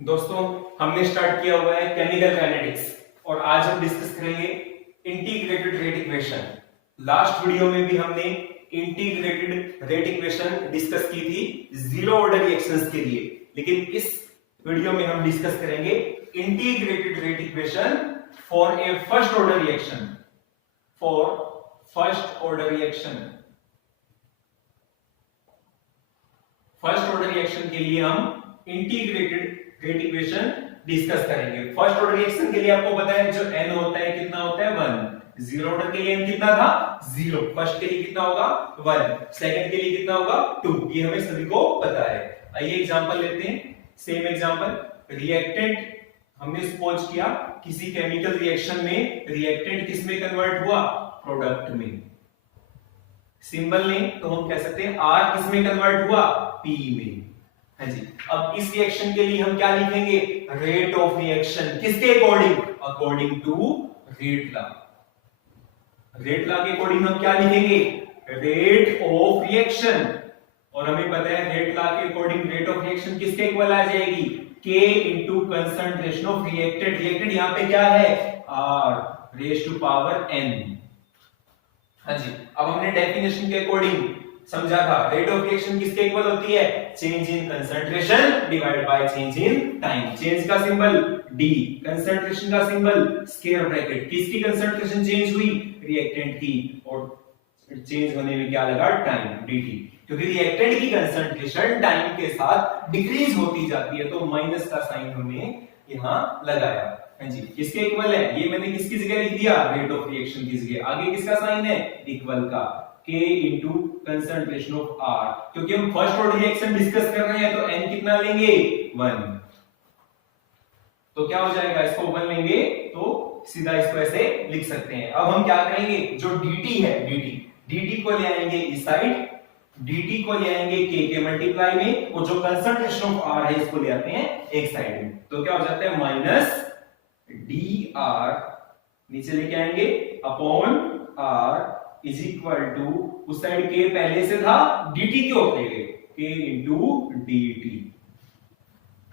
दोस्तों, हमने स्टार्ट किया हुआ है केमिकल काइनेटिक्स और आज हम डिस्कस करेंगे integrated rate equation. Last video में भी हमने इंटीग्रेटेड रेट इक्वेशन डिस्कस की थी जीरो ऑर्डर रिएक्शंस के लिए, लेकिन इस वीडियो में हम डिस्कस करेंगे integrated rate equation for a first order reaction. For first order reaction, first order reaction के लिए हम इंटीग्रेटेड रेट इक्वेशन डिस्कस करेंगे। फर्स्ट ऑर्डर रिएक्शन के लिए आपको पता है जो n होता है कितना होता है 1। जीरो ऑर्डर के लिए n कितना था 0। फर्स्ट के लिए कितना होगा 1। सेकंड के लिए कितना होगा 2। ये हमें सभी को पता है। आइए एग्जांपल लेते हैं। सेम एग्जांपल, रिएक्टेंट हमने सपोज किया किसी केमिकल रिएक्शन में रिएक्टेंट किस में कन्वर्ट हुआ, प्रोडक्ट में। सिंबल लें तो हम कह सकते हैं R किस में कन्वर्ट हुआ, P में। हाँ जी, अब इस रिएक्शन के लिए हम क्या लिखेंगे, रेट ऑफ रिएक्शन किसके according, according to rate law. Rate law के अकॉर्डिंग हम क्या लिखेंगे, रेट ऑफ रिएक्शन। और हमें पता है रेट लॉ के अकॉर्डिंग रेट ऑफ रिएक्शन किसके इक्वल आ जाएगी, K into concentration of reacted. Reacted यहाँ पे क्या है, R raise to power N। हाँ जी, अब हमने डेफिनेशन के अकॉर्डिंग समझा था रेट ऑफ रिएक्शन किसके इक्वल होती है, change in concentration divide by change in time. Change का सिंबल D, कंसंट्रेशन का सिंबल स्क्वायर ब्रैकेट। किसकी कंसंट्रेशन चेंज हुई, रिएक्टेंट की, और चेंज होने में क्या लगा, टाइम, dt। क्योंकि रिएक्टेंट की कंसंट्रेशन टाइम के साथ डिक्रीज होती जाती है तो माइनस का साइन हमने यहां लगाया। हाँ जी, किसके इक्वल है, ये मैंने किसकी जगह लिख दिया, रेट ऑफ रिएक्शन की जगह। आगे किसका साइन है, इक्वल का, K into concentration of R। क्योंकि हम फर्स्ट ऑर्डर रिएक्शन डिस्कस कर रहे हैं तो n कितना लेंगे, 1। तो क्या हो जाएगा, इसको 1 लेंगे तो सीधा इसको ऐसे लिख सकते हैं। अब हम क्या करेंगे, जो dt है, dt को ले आएंगे इस साइड, dt को ले आएंगे k के मल्टीप्लाई में, और जो कंसंट्रेशन ऑफ R है इसको ले आते हैं एक साइड में। तो क्या हो जाता है, माइनस dr नीचे लेके आएंगे upon R is equal to, उस साइड k पहले से था, dt क्यों होते गए, k इंटू dt।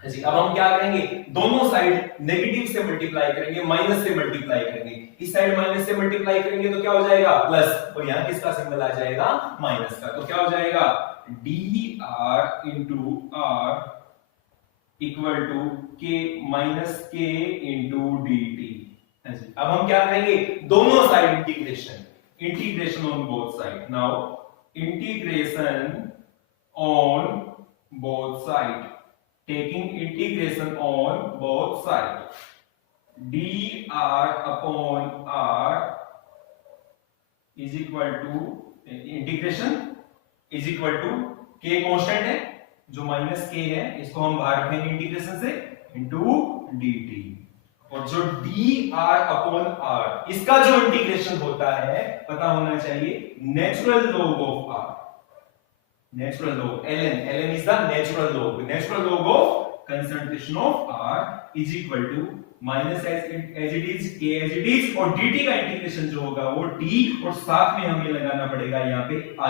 जी, अब हम क्या करेंगे, दोनों साइड नेगेटिव से मल्टीप्लाई करेंगे, माइनस से मल्टीप्लाई करेंगे। इस साइड माइनस से मल्टीप्लाई करेंगे तो क्या हो जाएगा, प्लस, और यहां किसका सिंबल आ जाएगा, माइनस का। तो क्या हो जाएगा, dr into r equal to k minus k into dt। अब हम क्या करेंगे, दोनों side integration, integration on both sides. Now integration on both sides, taking integration on both sides, dr upon r is equal to, integration is equal to, k constant है, जो minus k है इसको हम बाहर रखेंगे इंटीग्रेशन से, into dt। और जो dr अपॉन r, इसका जो इंटीग्रेशन होता है पता होना चाहिए, natural log of r, natural log ln is the natural log of concentration of r is equal to minus as it is k as it is, और dt का integration जो होगा वो d, और साथ में हमें लगाना पड़ेगा यहाँ पे i।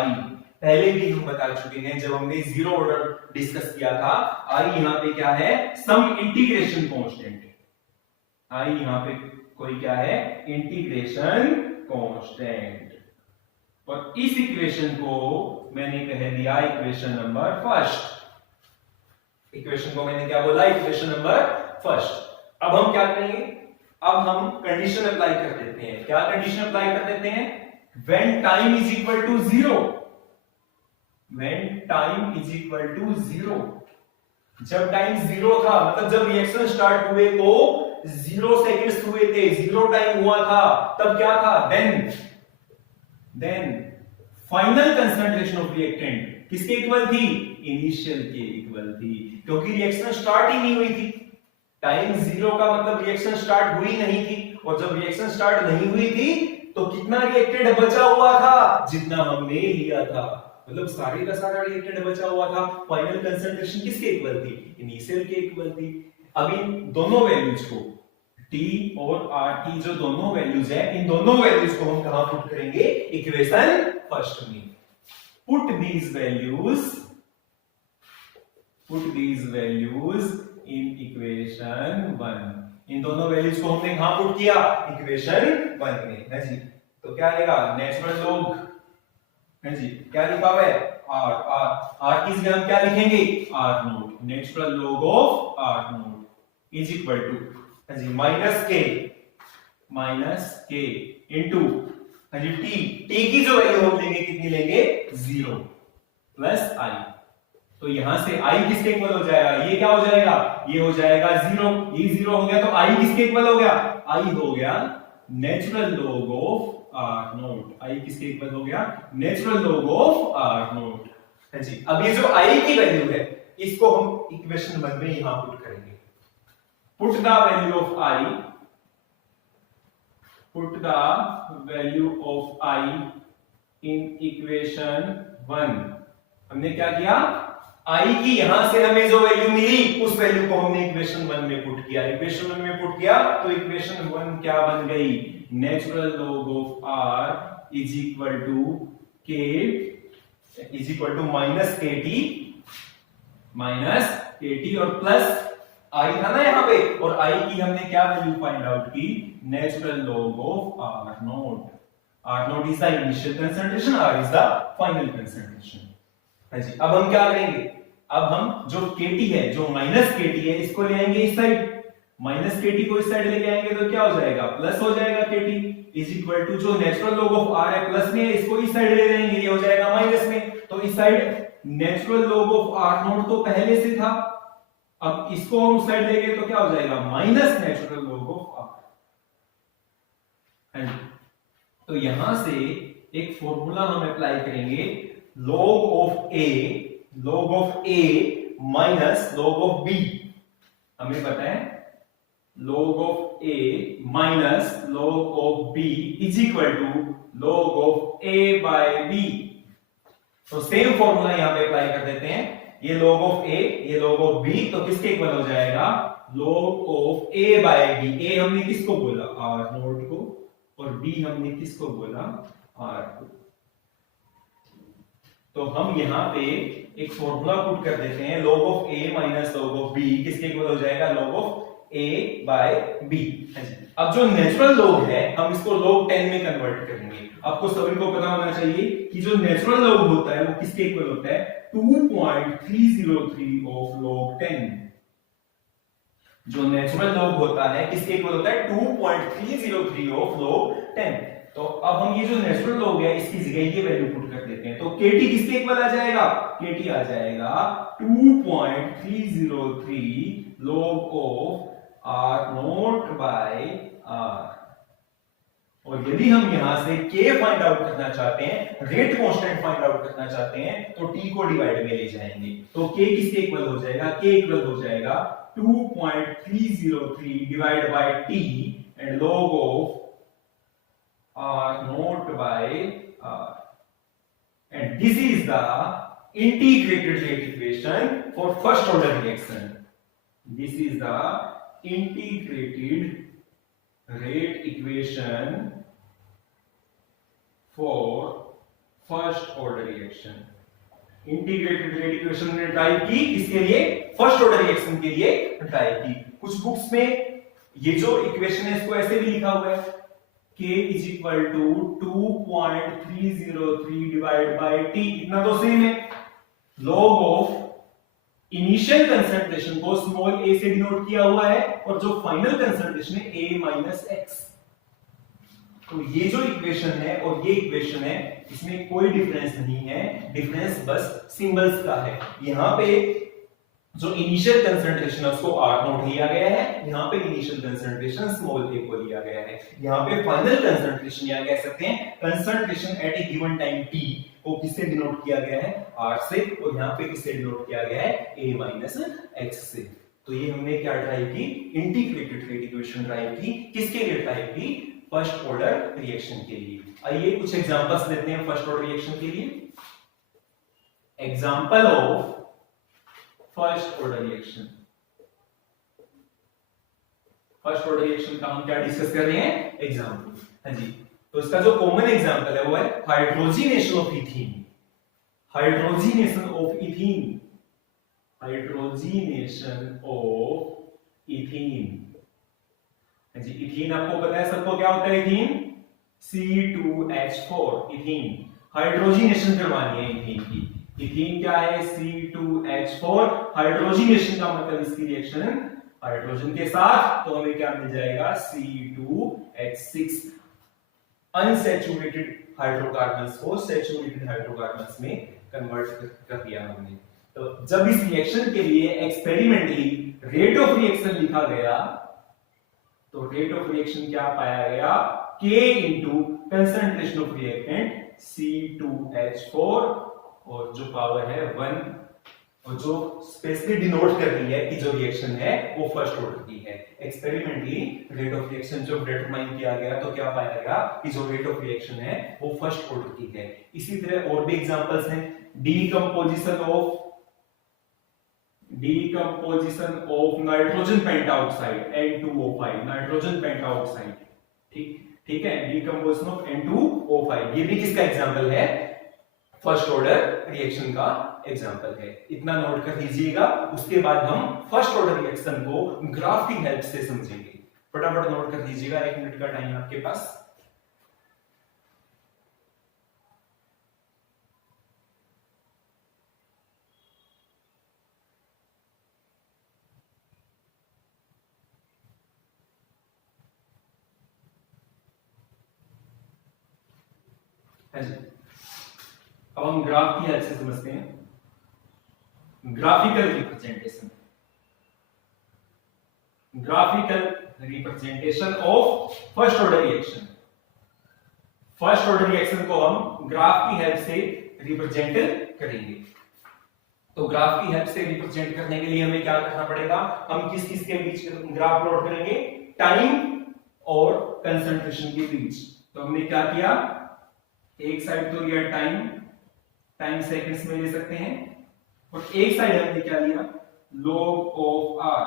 पहले भी हम बता चुके हैं जब हमने जीरो ऑर्डर डिस्कस किया था, i यहाँ पे क्या है, सम इंटीग्रेशन कांस्टेंट। आई यहां पे कोई क्या है, इंटीग्रेशन कांस्टेंट। और इस इक्वेशन को मैंने कह दिया इक्वेशन नंबर फर्स्ट। इक्वेशन को मैंने क्या बोला, इक्वेशन नंबर फर्स्ट। अब हम क्या करेंगे, अब हम कंडीशन अप्लाई कर देते हैं। क्या कंडीशन अप्लाई कर देते हैं, when time is equal to 0, when time is equal to 0। जब टाइम 0 था, मतलब जब रिएक्शन स्टार्ट हुए तो 0 सेकंड्स हुए थे, 0 टाइम हुआ था, तब क्या था, then final concentration of reactant किसके इक्वल थी, इनिशियल के इक्वल थी, क्योंकि रिएक्शन स्टार्ट ही नहीं हुई थी। टाइम 0 का मतलब रिएक्शन स्टार्ट हुई नहीं थी, और जब रिएक्शन स्टार्ट नहीं हुई थी तो कितना रिएक्टेंट बचा हुआ था, जितना हमने लिया था, मतलब सारे का सारा रिएक्टेंट बचा हुआ था। फाइनल कंसंट्रेशन किसके इक्वल थी, इनिशियल के इक्वल थी। अब इन दोनों वैल्यूज को, t और rt जो दोनों वैल्यूज है, इन दोनों वैल्यूज को हम कहां पुट करेंगे, इक्वेशन फर्स्ट में। Put these values in equation 1। इन दोनों वैल्यूज को हमने कहां पुट किया? इक्वेशन 1 में है जी। तो क्या आएगा? नेचुरल लॉग है जी, क्या लिखा हुआ है? आर। आर की जगह हम क्या लिखेंगे? R naught. Natural log of R naught is equal to है जी माइनस के इनटू है जी टी की जो वैल्यू हम लेंगे कितनी लेंगे? 0 प्लस आई। तो यहां से आई किसके इक्वल हो जाएगा? ये क्या हो जाएगा? ये हो जाएगा 0। ये 0 हो गया तो आई किसके इक्वल हो गया? आई हो गया natural log of R naught. I किसके इक्वल हो गया? Natural log of R naught है जी। अब ये जो आई की वैल्यू है इसको हम इक्वेशन 1 में यहां पुट करेंगे। Put the value of I, put the value of I in equation 1। हमने क्या किया? आई की यहां से हमें जो वैल्यू मिली उस वैल्यू को हमने इक्वेशन 1 में पुट किया। इक्वेशन 1 में पुट किया तो इक्वेशन 1 क्या बन गई? Natural log of R is equal to k is equal to minus kt और प्लस आई था ना यहाँ पे, और आई की हमने क्या वैल्यू फाइंड आउट की? Natural log of R naught. R naught is the initial concentration, R is the final concentration है जी। अब हम क्या करेंगे? अब हम जो केटी है, जो माइनस केटी है, इसको ले आएंगे इस साइड। माइनस केटी को इस साइड लेके आएंगे तो क्या हो जाएगा? प्लस हो जाएगा केटी इज इक्वल टू जो नेचुरल लॉग ऑफ आर है प्लस में है, इसको इस साइड ले जाएंगे, ये हो जाएगा माइनस में। तो इस side natural log of R naught तो पहले से था, अब इसको हम साइड लेंगे तो क्या हो जाएगा? Minus natural log of R. तो यहां से एक फॉर्मूला हम अप्लाई करेंगे, log of a minus log of b। हमें पता है log of a minus log of b is equal to log of a by b। तो सेम फॉर्मूला यहां पे अप्लाई कर देते हैं। ये log of a, ये log of b, तो किसके इक्वल हो जाएगा? log of a by b। a हमने किसको बोला? r नोट को, और b हमने किसको बोला? r को। तो हम यहां पे एक फॉर्मूला पुट कर देते हैं, log of a minus log of b किसके इक्वल हो जाएगा? log of a by b। अब जो नेचुरल लॉग है हम इसको log 10 में कन्वर्ट करेंगे। आपको सभी को पता होना चाहिए कि जो नेचुरल लॉग होता है वो किसके इक्वल होता है? 2.303 ऑफ log 10। जो नेचुरल लॉग होता है किसके इक्वल होता है? 2.303 ऑफ log 10। तो अब हम ये जो नेचुरल लॉग है इसकी जगह ये वैल्यू पुट कर देते हैं। तो केटी किसके इक्वल आ जाएगा? केटी आ जाएगा 2.303 log of R naught by R. और यदि हम यहां से k फाइंड आउट करना चाहते हैं, रेट कांस्टेंट फाइंड आउट करना चाहते हैं, तो t को डिवाइड में ले जाएंगे। तो k किसके इक्वल हो जाएगा? k इक्वल हो जाएगा 2.303 divide by t and log of r naught by r, and this is the integrated rate equation for first order reaction. This is the integrated rate equation for first order reaction. Integrated rate equation ने type की किसके लिए? First order reaction के लिए type की। कुछ books में ये जो इक्वेशन है इसको ऐसे भी लिखा हुआ है, k is equal to 2.303 divide by t। इतना तो सेम है। log ऑफ इनिशियल कंसंट्रेशन को स्मॉल a से डिनोट किया हुआ है और जो फाइनल कंसंट्रेशन है a माइनस x। तो ये जो इक्वेशन है और ये इक्वेशन है इसमें कोई डिफरेंस नहीं है, डिफरेंस बस सिंबल्स का है। यहाँ पे जो इनिशियल कंसंट्रेशन है उसको r नोट लिया गया है, यहाँ पे इनिशियल कंसंट्रेशन स्मॉल a को लिया गया है। यहाँ पे फाइनल कंसंट्रेशन या कह सकते हैं कंसंट्रेशन एट ए गिवन टाइम t को किससे डिनोट किया गया है? r से, और यहाँ पे किससे डिनोट किया गया है? a माइनस x से। तो ये हमने क्या ड्राइव की? इंटीग्रेटेड रेट इक्वेशन ड्राइव की। किसके लिए ड्राइव की? फर्स्ट ऑर्डर रिएक्शन के लिए। आइए कुछ एग्जांपल्स लेते हैं फर्स्ट ऑर्डर रिएक्शन के लिए। Example of first order reaction. First order reaction का हम क्या डिस्कस कर रहे हैं? एग्जांपल। हाँ जी, तो इसका जो कॉमन एग्जांपल है वो है hydrogenation of ethene. Hydrogenation of ethene hydrogenation of ethene. जी इथीन आपको पता है सबको क्या होता है इथीन, C2H4 इथीन। हाइड्रोजीनेशन करवानी है इथीन की। इथीन क्या है, C2H4। हाइड्रोजीनेशन का मतलब इसकी रिएक्शन हाइड्रोजन के साथ, तो हमें क्या मिल जाएगा, C2H6। अनसैचुरेटेड हाइड्रोकार्बन्स को सैचुरेटेड हाइड्रोकार्बन्स में कन्वर्ट कर दिया हमने। तो जब इस रिएक्शन के लिए एक्सपेरिमेंटली रेट ऑफ रिएक्शन लिखा गया, तो रेट ऑफ रिएक्शन क्या पाया गया, K into concentration of reactant C2H4 और जो पावर है 1, और जो स्पेशली डिनोट कर रही है कि जो रिएक्शन है वो फर्स्ट ऑर्डर की है। एक्सपेरिमेंटली रेट ऑफ रिएक्शन जब डिटरमाइन किया गया तो क्या पाया गया कि जो रेट ऑफ रिएक्शन है वो फर्स्ट ऑर्डर की है। इसी तरह और भी एग्जांपल्स हैं, decomposition of nitrogen pentoxide N2O5, nitrogen pentoxide, ठीक है, डीकंपोजिशन ऑफ N2O5, ये भी किसका एग्जांपल है, फर्स्ट ऑर्डर रिएक्शन का एग्जांपल है। इतना नोट कर लीजिएगा। उसके बाद हम फर्स्ट ऑर्डर रिएक्शन को ग्राफ की हेल्प से समझेंगे। फटाफट नोट कर लीजिएगा, 1 मिनट का टाइम आपके पास। है जी, अब हम ग्राफ की हेल्प से समझते हैं। Graphical representation, graphical representation of first order reaction. First order reaction को हम ग्राफ की हेल्प से रिप्रेजेंट करेंगे। तो ग्राफ की हेल्प से रिप्रेजेंट करने के लिए हमें क्या करना पड़ेगा, हम किस किस के बीच ग्राफ प्लॉट करेंगे, टाइम और कंसंट्रेशन के बीच। तो हमने क्या किया, एक साइड तो लिया टाइम सेकंड्स में ले सकते हैं, और एक साइड हमने क्या लिया, log ऑफ r।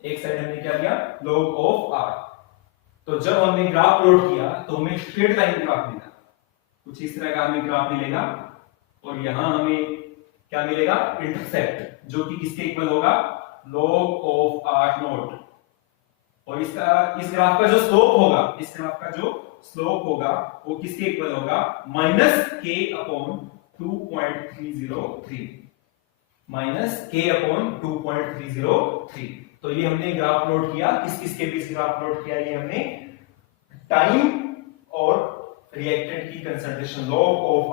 एक साइड हमने क्या लिया, log ऑफ r। तो जब हमने ग्राफ प्लॉट किया तो हमें स्ट्रेट लाइन ग्राफ मिला, कुछ इस तरह का हमें ग्राफ मिलेगा, और यहां हमें क्या मिलेगा, इंटरसेप्ट, जो कि किसके इक्वल होगा, log ऑफ r नॉट। और इस ग्राफ का जो स्लोप होगा, इस ग्राफ का जो स्लोप होगा वो किसके इक्वल होगा, -k अपॉन 2.303, -k/2.303। तो ये हमने ग्राफ प्लॉट किया, किस के बीच ग्राफ प्लॉट किया, ये हमने टाइम और रिएक्टेंट की कंसंट्रेशन log ऑफ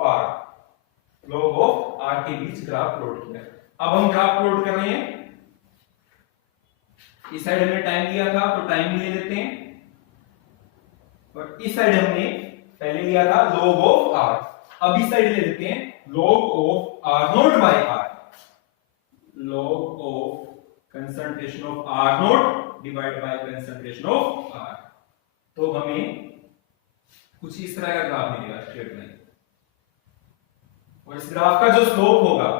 r के बीच ग्राफ प्लॉट किया। अब हम ग्राफ प्लॉट कर रहे हैं, इस साइड हमने टाइम लिया था तो टाइम ले लेते हैं, और इस साइड हमने पहले लिया था log ऑफ r, अब इस साइड ले लेते हैं log of r naught by r, log of concentration of r naught divide by concentration of r। तो हमें कुछ इस तरह का ग्राफ मिलेगा, स्ट्रेट लाइन, और इस ग्राफ का जो स्लोप होगा,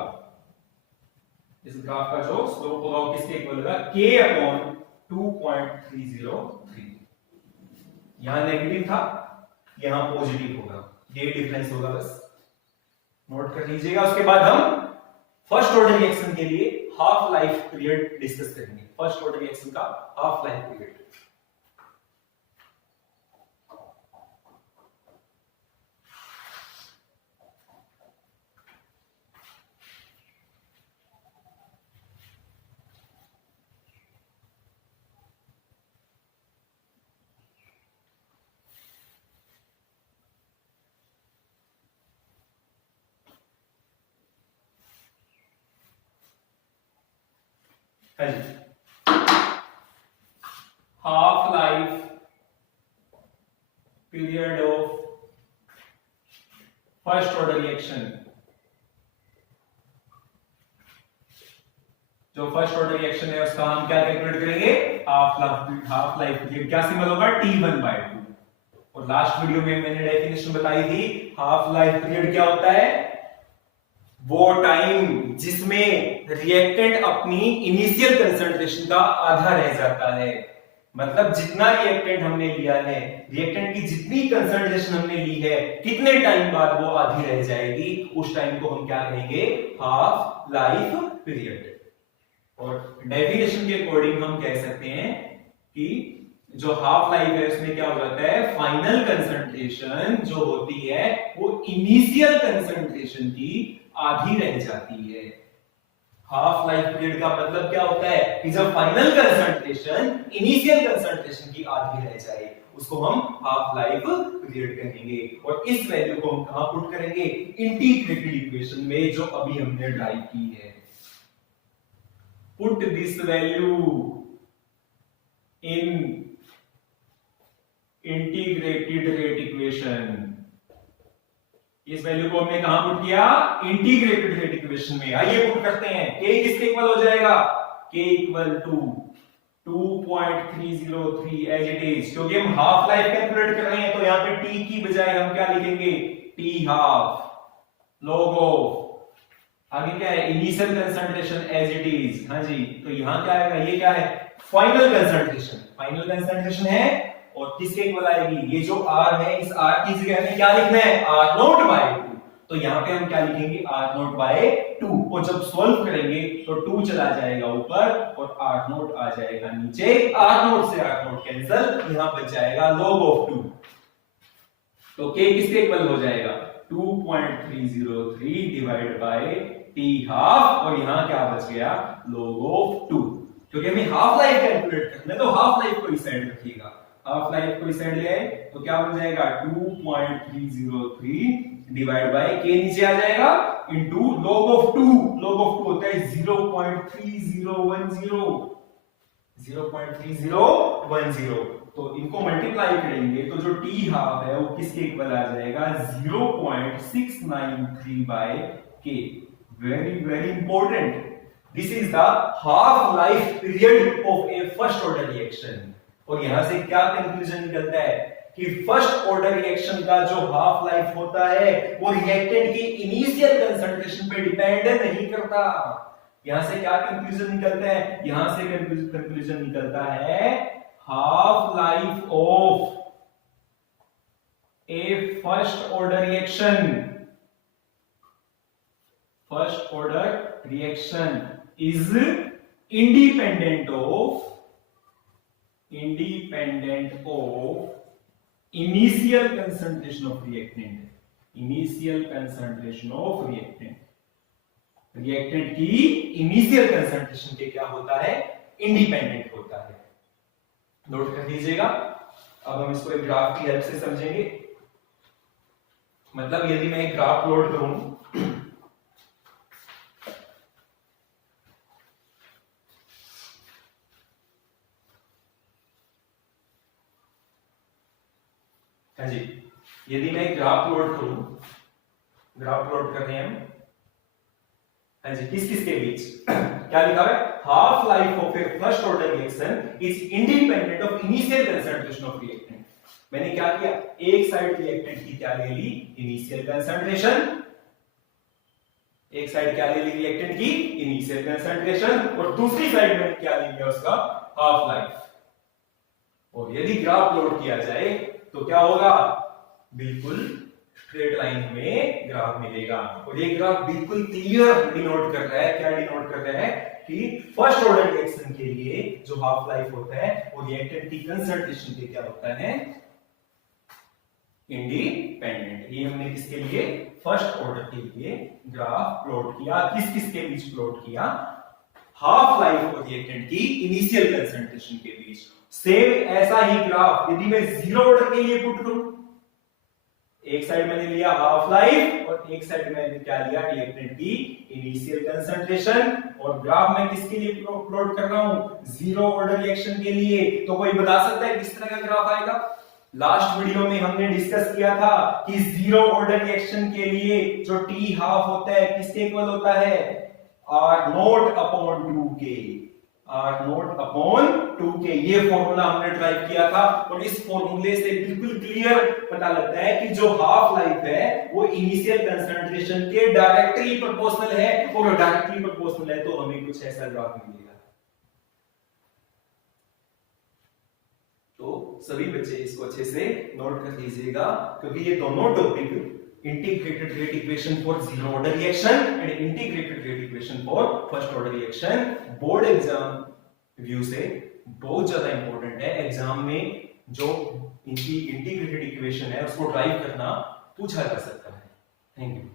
इस ग्राफ का जो स्लोप होगा वो किसके इक्वल होगा, k/2.303। यहां नेगेटिव था, यहां पॉजिटिव होगा, ये डिफरेंस होगा, बस नोट कर लीजिएगा। उसके बाद हम फर्स्ट ऑर्डर रिएक्शन के लिए हाफ लाइफ पीरियड डिस्कस करेंगे। फर्स्ट ऑर्डर रिएक्शन का half life period. Half life period of first order reaction. जो फर्स्ट ऑर्डर रिएक्शन है उसका हम क्या कैलकुलेट करेंगे, हाफ लाइफ पीरियड। क्या सिंबल होगा, T1/2। और लास्ट वीडियो में मैंने डेफिनेशन बताई थी, हाफ लाइफ पीरियड क्या होता है, वो टाइम जिसमें रिएक्टेंट अपनी इनिशियल कंसंट्रेशन का आधा रह जाता है। मतलब जितना रिएक्टेंट हमने लिया है, रिएक्टेंट की जितनी कंसंट्रेशन हमने ली है, कितने टाइम बाद वो आधी रह जाएगी, उस टाइम को हम क्या कहेंगे, हाफ लाइफ पीरियड। और डेफिनेशन के अकॉर्डिंग हम कह सकते हैं कि जो हाफ लाइफ है उसमें क्या हो जाता है, फाइनल कंसंट्रेशन जो होती है वो इनिशियल कंसंट्रेशन की आधी रह जाती है। हाफ लाइफ पीरियड का मतलब क्या होता है कि जब फाइनल कंसंट्रेशन इनिशियल कंसंट्रेशन की आधी रह जाए, उसको हम हाफ लाइफ पीरियड कहेंगे। और इस वैल्यू को हम कहां पुट करेंगे, इंटीग्रेटेड इक्वेशन में जो अभी हमने ड्राइव की है। Put this value in integrated rate equation. इस वैल्यू को हमने कहां पुट किया, इंटीग्रेटेड रेट इक्वेशन में। आइए पुट करते हैं, k किसके इक्वल हो जाएगा, k equal to 2.303 as it is. क्योंकि हम हाफ लाइफ कैलकुलेट कर रहे हैं तो यहाँ पे t की बजाय हम क्या लिखेंगे, t हाफ log ऑफ, आगे क्या है, initial concentration as it is. हाँ जी, तो यहाँ क्या आएगा, ये क्या है, फाइनल कंसंट्रेशन। फाइनल कंसंट्रेशन है और किसके इक्वल आएगी, ये जो r है, इस r की जगह में क्या लिखना है, r0 by 2। तो यहाँ पे हम क्या लिखेंगे, r0 by 2। और जब सॉल्व करेंगे तो 2 चला जाएगा ऊपर और r0 आ जाएगा नीचे। r0 से r0 कैंसिल, यहाँ बच जाएगा log of 2। तो k किसके इक्वल हो जाएगा, 2.303 डिवाइड बाय t हाफ, और यहाँ क्या बच गया, log of 2। क्योंकि हमें हाफ लाइफ कैलकुलेट करना है तो हाफ लाइफ को इस साइड रखिएगा, हाफ लाइफ को इस साइड ले आए तो क्या बन जाएगा, 2.303 डिवाइड बाय के नीचे आ जाएगा into log of 2। log of 2 होता है 0.3010। तो इनको मल्टीप्लाई करेंगे तो जो t हाफ है वो किसके इक्वल आ जाएगा, 0.693 by k। Very very important, this is the half life period of a first order reaction. और यहां से क्या कंक्लूजन निकलता है कि फर्स्ट ऑर्डर रिएक्शन का जो हाफ लाइफ होता है वो रिएक्टेंट की इनिशियल कंसंट्रेशन पे डिपेंड नहीं करता। यहां से क्या कंक्लूजन निकलता है, यहां से कंक्लूजन निकलता है half life of a first order reaction is independent of initial concentration of reactant की इनिशियल कंसंट्रेशन के क्या होता है, इंडिपेंडेंट होता है। नोट कर लीजिएगा। अब हम इसको एक ग्राफ की हेल्प से समझेंगे। मतलब यदि मैं एक ग्राफ प्लॉट करूं, हाँ जी, यदि मैं ग्राफ प्लॉट करूं, ग्राफ प्लॉट कर रहे हैं हम, हाँ जी, किस किस के बीच क्या लिखा है, half life of a first order reaction is independent of initial concentration of reactant. मैंने क्या किया, एक साइड रिएक्टेंट की क्या ले ली, इनिशियल कंसंट्रेशन, एक साइड क्या ले ली रिएक्टेंट की इनिशियल कंसंट्रेशन, और दूसरी साइड में क्या ले लिया उसका हाफ लाइफ। और यदि ग्राफ प्लॉट किया जाए तो क्या होगा, बिल्कुल स्ट्रेट लाइन में ग्राफ मिलेगा। और ये ग्राफ बिल्कुल क्लियर डिनोट कर रहा है, क्या डिनोट कर रहा है कि फर्स्ट ऑर्डर रिएक्शन के लिए जो हाफ लाइफ होता है वो रिएक्टेंट की कंसंट्रेशन के क्या होता है, इंडिपेंडेंट। ये हमने किसके लिए, फर्स्ट ऑर्डर के लिए ग्राफ प्लॉट किया। किस किस के बीच प्लॉट किया, हाफ लाइफ और रिएक्टेंट की इनिशियल कंसंट्रेशन के बीच। सेम ऐसा ही ग्राफ यदि मैं जीरो ऑर्डर के लिए पुट करूं, एक साइड मैंने लिया हाफ लाइफ और एक साइड मैंने क्या लिया, रिएक्टेंट की इनिशियल कंसंट्रेशन, और ग्राफ मैं किसके लिए प्लॉट कर रहा हूं, जीरो ऑर्डर रिएक्शन के लिए। तो कोई बता सकता है किस तरह का ग्राफ आएगा। लास्ट वीडियो में हमने डिस्कस किया था कि जीरो ऑर्डर रिएक्शन के लिए जो टी हाफ होता है किसके इक्वल होता है, R naught upon 2k, R naught upon 2k। ये फॉर्मूला हमने ड्राइव किया था और इस फॉर्मूले से बिल्कुल क्लियर पता लगता है कि जो हाफ लाइफ है वो इनिशियल कंसंट्रेशन के डायरेक्टली प्रोपोर्शनल है, और डायरेक्टली प्रोपोर्शनल है तो हमें कुछ ऐसा ग्राफ मिलेगा। सभी बच्चे इसको अच्छे से नोट कर लीजिएगा, क्योंकि ये दोनों topic integrated rate equation for zero order reaction and integrated rate equation for first order reaction board exam view से बहुत ज्यादा इंपॉर्टेंट है। एग्जाम में जो इनकी इंटीग्रेटेड इक्वेशन है उसको ड्राइव करना पूछा जा सकता है। Thank you.